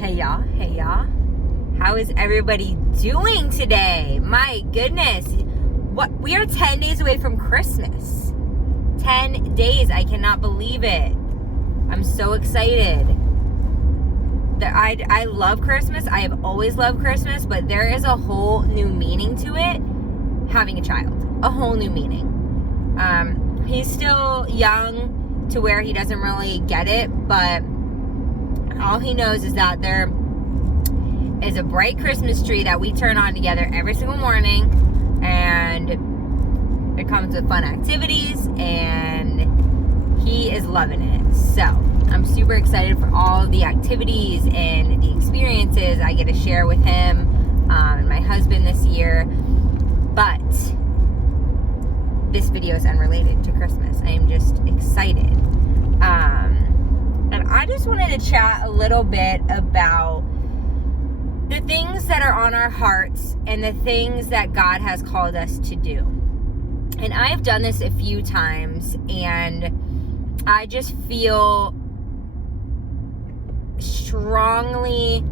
Hey y'all. How is everybody doing today? My goodness. We are 10 days away from Christmas. 10 days. I cannot believe it. I'm so excited. I love Christmas. I have always loved Christmas, but there is a whole new meaning to it having a child. A whole new meaning. He's still young to where he doesn't really get it, but all he knows is that there is a bright Christmas tree that we turn on together every single morning, and it comes with fun activities, and he is loving it. So I'm super excited for all the activities and the experiences I get to share with him and my husband this year. But this video is unrelated to Christmas. I am just excited. And I just wanted to chat a little bit about the things that are on our hearts and the things that God has called us to do. And I've done this a few times, and I just feel strongly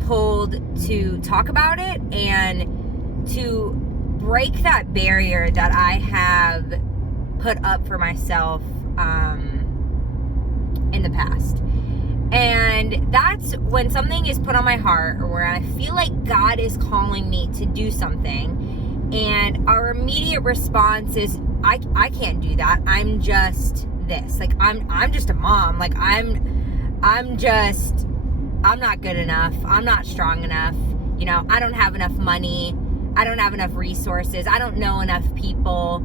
pulled to talk about it and to break that barrier that I have put up for myself in the past. And that's when something is put on my heart, or where I feel like God is calling me to do something, and our immediate response is, I can't do that. I'm just this. Like, I'm just a mom. Like, I'm not good enough. I'm not strong enough. You know, I don't have enough money. I don't have enough resources. I don't know enough people.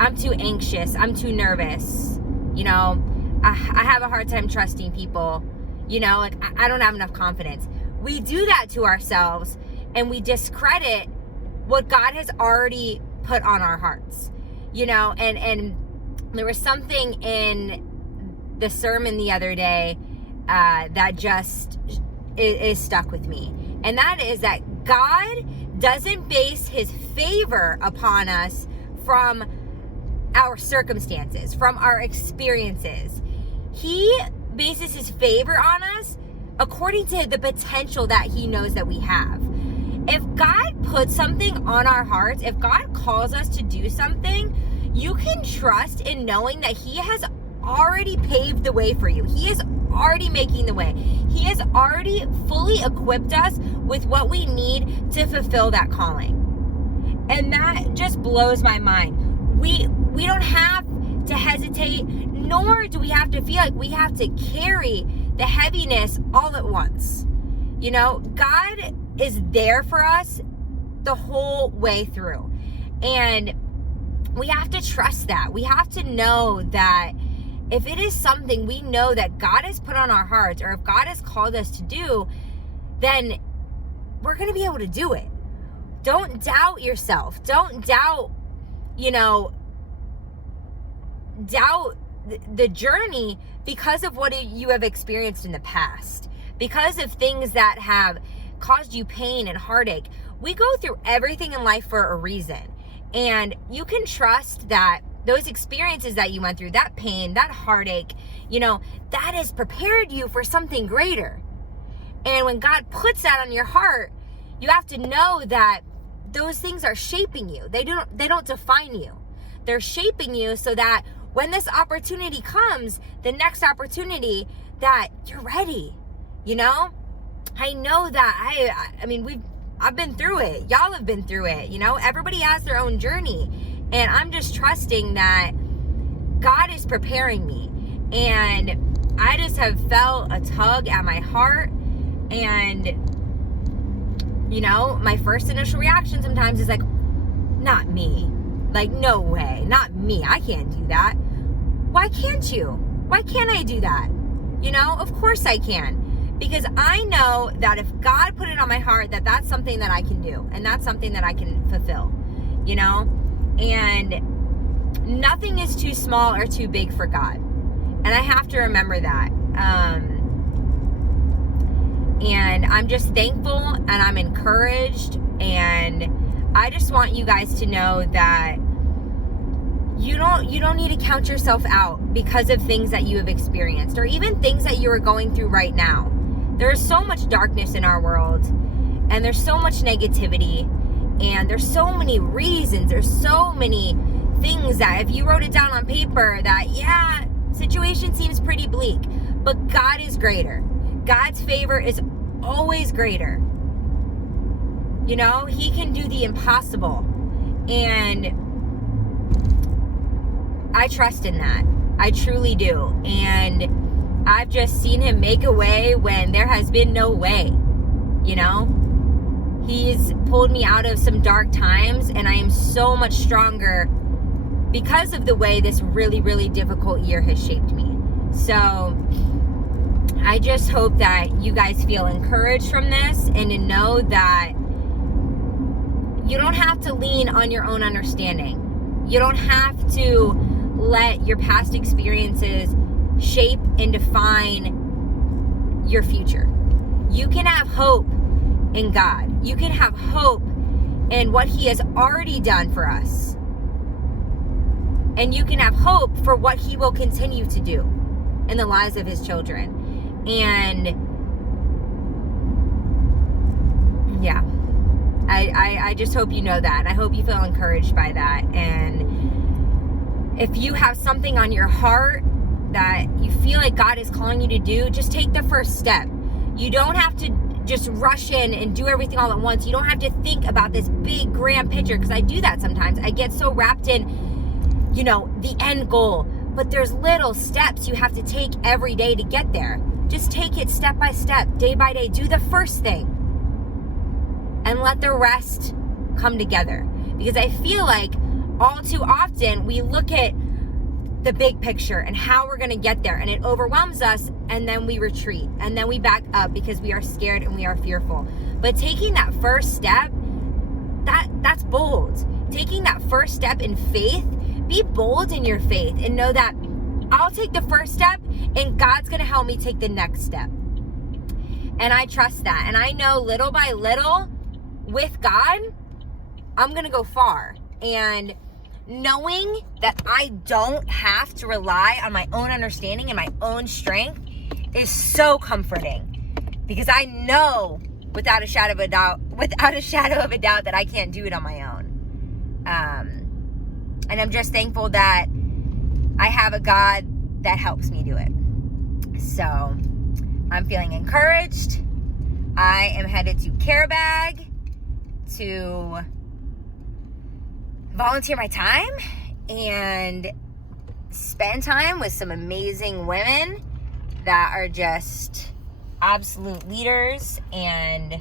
I'm too anxious. I'm too nervous. You know, I have a hard time trusting people. You know, like, I don't have enough confidence. We do that to ourselves, and we discredit what God has already put on our hearts. You know, and there was something in the sermon the other day that just is stuck with me. And that is that God doesn't base his favor upon us from our circumstances, from our experiences. He bases his favor on us according to the potential that he knows that we have. If God puts something on our hearts, if God calls us to do something, you can trust in knowing that he has already paved the way for you. He is already making the way. He has already fully equipped us with what we need to fulfill that calling. And that just blows my mind. We don't have to hesitate, nor do we have to feel like we have to carry the heaviness all at once. You know, God is there for us the whole way through. And we have to trust that. We have to know that if it is something we know that God has put on our hearts, or if God has called us to do, then we're going to be able to do it. Don't doubt yourself. Don't doubt, doubt the journey because of what you have experienced in the past, because of things that have caused you pain and heartache. We go through everything in life for a reason, and you can trust that those experiences that you went through, that pain, that heartache, that has prepared you for something greater. And when God puts that on your heart, you have to know that those things are shaping you. They don't define you. They're shaping you so that when this opportunity comes, the next opportunity, that you're ready. I know that I've been through it. Y'all have been through it. Everybody has their own journey. And I'm just trusting that God is preparing me. And I just have felt a tug at my heart. And, my first initial reaction sometimes is like, not me. Like, no way. Not me. I can't do that. Why can't you? Why can't I do that? Of course I can. Because I know that if God put it on my heart, that that's something that I can do. And that's something that I can fulfill. And nothing is too small or too big for God. And I have to remember that. And I'm just thankful, and I'm encouraged. And I just want you guys to know that you don't need to count yourself out because of things that you have experienced, or even things that you are going through right now. There's so much darkness in our world, and there's so much negativity, and there's so many reasons, there's so many things that if you wrote it down on paper that, yeah, situation seems pretty bleak, but God is greater. God's favor is always greater. You know, he can do the impossible. And I trust in that. I truly do. And I've just seen him make a way when there has been no way. You know, he's pulled me out of some dark times, and I am so much stronger because of the way this really, really difficult year has shaped me. So I just hope that you guys feel encouraged from this, and to know that you don't have to lean on your own understanding. You don't have to let your past experiences shape and define your future. You can have hope in God. You can have hope in what he has already done for us. And you can have hope for what he will continue to do in the lives of his children. And yeah, I just hope you know that. I hope you feel encouraged by that. And if you have something on your heart that you feel like God is calling you to do, just take the first step. You don't have to just rush in and do everything all at once. You don't have to think about this big grand picture, because I do that sometimes. I get so wrapped in, you know, the end goal, but there's little steps you have to take every day to get there. Just take it step by step, day by day. Do the first thing and let the rest come together. Because I feel like all too often we look at the big picture and how we're going to get there, and it overwhelms us, and then we retreat, and then we back up because we are scared and we are fearful. But taking that first step, that's bold. Taking that first step in faith, be bold in your faith and know that I'll take the first step and God's going to help me take the next step. And I trust that. And I know little by little with God, I'm going to go far. And knowing that I don't have to rely on my own understanding and my own strength is so comforting, because I know without a shadow of a doubt that I can't do it on my own. And I'm just thankful that I have a God that helps me do it. So I'm feeling encouraged. I am headed to Carabag to volunteer my time and spend time with some amazing women that are just absolute leaders, and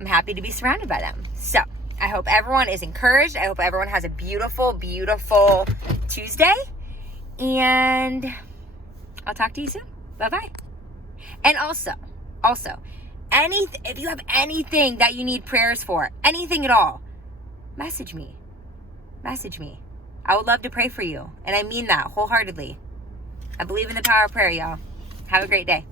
I'm happy to be surrounded by them. So I hope everyone is encouraged. I hope everyone has a beautiful, beautiful Tuesday, and I'll talk to you soon. Bye-bye. And also, if you have anything that you need prayers for, anything at all, message me. I would love to pray for you. And I mean that wholeheartedly. I believe in the power of prayer, y'all. Have a great day.